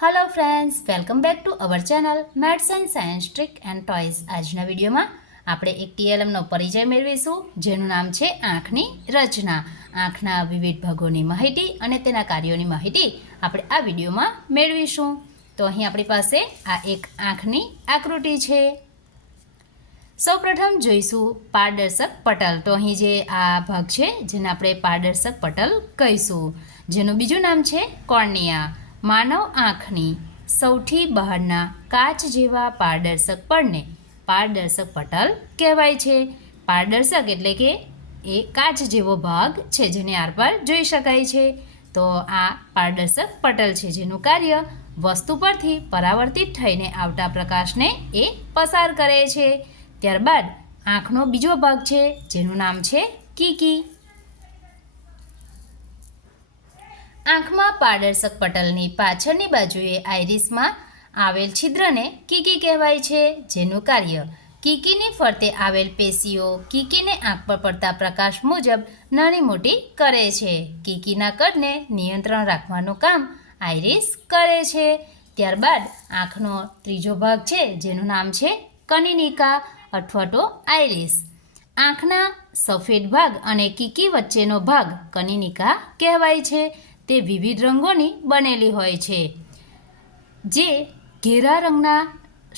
Hello friends, welcome back to our channel maths and science trick and toys. આજના વિડીયોમાં આપણે એક ટીએલએમનો પરિચય મેળવીશું જેનું નામ છે આંખની રચના। આંખના વિવિધ ભાગોની માહિતી અને તેના કાર્યોની માહિતી આપણે આ વિડીયોમાં મેળવીશું। તો અહીં આપણી પાસે આ એક આંખની આકૃતિ છે। સૌપ્રથમ જોઈશું પારદર્શક પટલ। તો અહીં જે આ ભાગ છે જેને આપણે પારદર્શક પટલ કહીશું, જેનું બીજું નામ છે કોર્નિયા। માનવ આંખની સૌથી બહારના કાચ જેવા પારદર્શક પડને પારદર્શક પટલ કહેવાય છે। પારદર્શક એટલે કે એ કાચ જેવો ભાગ છે જેને આરપાર જોઈ શકાય છે। તો આ પારદર્શક પટલ છે જેનું કાર્ય વસ્તુ પરથી પરાવર્તિત થઈને આવતા પ્રકાશને એ પસાર કરે છે। ત્યારબાદ આંખનો બીજો ભાગ છે જેનું નામ છે કીકી। આંખમાં પારદર્શક પટલની પાછળની બાજુએ આઇરિસમાં આવેલ છિદ્રને કીકી કહેવાય છે, જેનું કાર્ય કીકીની ફરતે આવેલ પેશીઓ કીકીને આંખ પર પડતા પ્રકાશ મુજબ નાની મોટી કરે છે। કીકીના કદને નિયંત્રણ રાખવાનું કામ આઇરિસ કરે છે। ત્યારબાદ આંખનો ત્રીજો ભાગ છે જેનું નામ છે કનિનિકા અથવા તો આઇરિસ। આંખના સફેદ ભાગ અને કીકી વચ્ચેનો ભાગ કનિનિકા કહેવાય છે। તે વિવિધ રંગોની બનેલી હોય છે, જે ઘેરા રંગના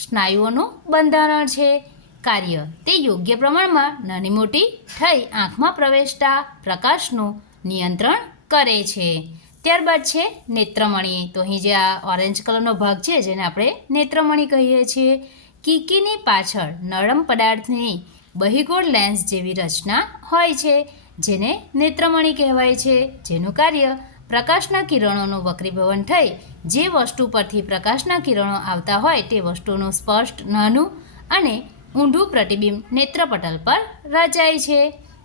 સ્નાયુઓનું બંધારણ છે। કાર્ય તે યોગ્ય પ્રમાણમાં નાની મોટી થઈ આંખમાં પ્રવેશતા પ્રકાશનું નિયંત્રણ કરે છે। ત્યારબાદ છે નેત્રમણી। તો અહીં જે આ ઓરેન્જ કલરનો ભાગ છે જેને આપણે નેત્રમણી કહીએ છીએ। કીકીની પાછળ નરમ પદાર્થની બહિગોળ લેન્સ જેવી રચના હોય છે જેને નેત્રમણી કહેવાય છે, જેનું કાર્ય પ્રકાશના કિરણોનું વક્રીભવન થઈ જે વસ્તુ પરથી પ્રકાશના કિરણો આવતા હોય તે વસ્તુનું સ્પષ્ટ નાનું અને ઊંડું પ્રતિબિંબ નેત્રપટલ પર રચાય છે।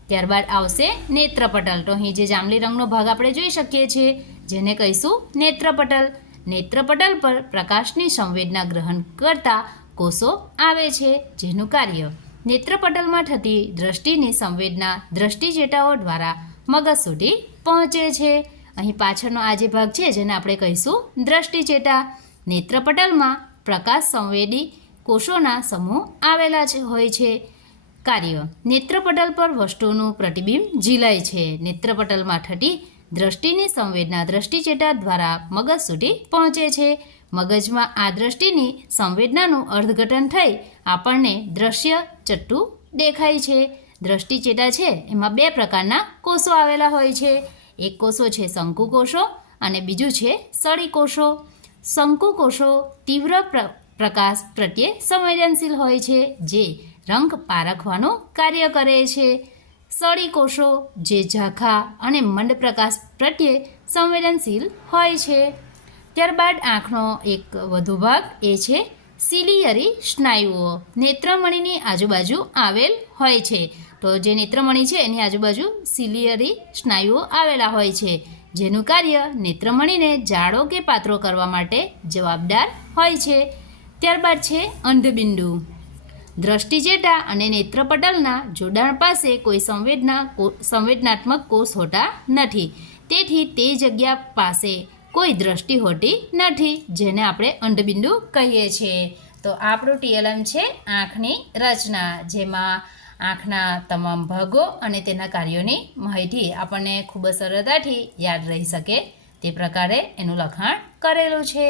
ત્યારબાદ આવશે નેત્રપટલ। તો અહીં જે જાંબલી રંગનો ભાગ આપણે જોઈ શકીએ છીએ જેને કહીશું નેત્રપટલ। નેત્રપટલ પર પ્રકાશની સંવેદના ગ્રહણ કરતા કોષો આવે છે, જેનું કાર્ય નેત્રપટલમાં થતી દ્રષ્ટિની સંવેદના દ્રષ્ટિચેટાઓ દ્વારા મગજ સુધી પહોંચે છે। અહીં પાછળનો આ જે ભાગ છે જેને આપણે કહીશું દ્રષ્ટિચેટા। નેત્રપટલમાં પ્રકાશ સંવેદી કોષોના સમૂહ આવેલા હોય છે। કાર્ય નેત્રપટલ પર વસ્તુનું પ્રતિબિંબ ઝીલાય છે। નેત્રપટલમાં થતી દ્રષ્ટિની સંવેદના દ્રષ્ટિચેટા દ્વારા મગજ સુધી પહોંચે છે। મગજમાં આ દ્રષ્ટિની સંવેદનાનું અર્થઘટન થઈ આપણને દ્રશ્ય ચટ્ટું દેખાય છે। દ્રષ્ટિચેટા છે એમાં બે પ્રકારના કોષો આવેલા હોય છે। એક કોષો છે શંકુ કોષો અને બીજું છે સળી કોષો। શંકુ કોષો તીવ્ર પ્રકાશ પ્રત્યે સંવેદનશીલ હોય છે, જે રંગ પારખવાનું કાર્ય કરે છે। સળી કોષો જે ઝાંખા અને મંદ પ્રકાશ પ્રત્યે સંવેદનશીલ હોય છે। ત્યારબાદ આંખનો એક વધુ ભાગ એ છે સિલિયરી સ્નાયુઓ। નેત્રમણીની આજુબાજુ આવેલ હોય છે। તો જે નેત્રમણી છે એની આજુબાજુ સિલિયરી સ્નાયુઓ આવેલા હોય છે, જેનું કાર્ય નેત્રમણીને જાડો કે પાતળો કરવા માટે જવાબદાર હોય છે। ત્યારબાદ છે અંધબિંદુ। દ્રષ્ટિચેટા અને નેત્રપટલના જોડાણ પાસે કોઈ સંવેદનાત્મક કોષ હોતા નથી, તેથી તે જગ્યા પાસે કોઈ દ્રષ્ટિ હોતી નથી, જેને આપણે અંધબિંદુ કહીએ છીએ। તો આપણું ટીએલએમ છે આંખની રચના, જેમાં આંખના તમામ ભાગો અને તેના કાર્યોની માહિતી આપણને ખૂબ જ સરળતાથી યાદ રહી શકે તે પ્રકારે એનું લખાણ કરેલું છે।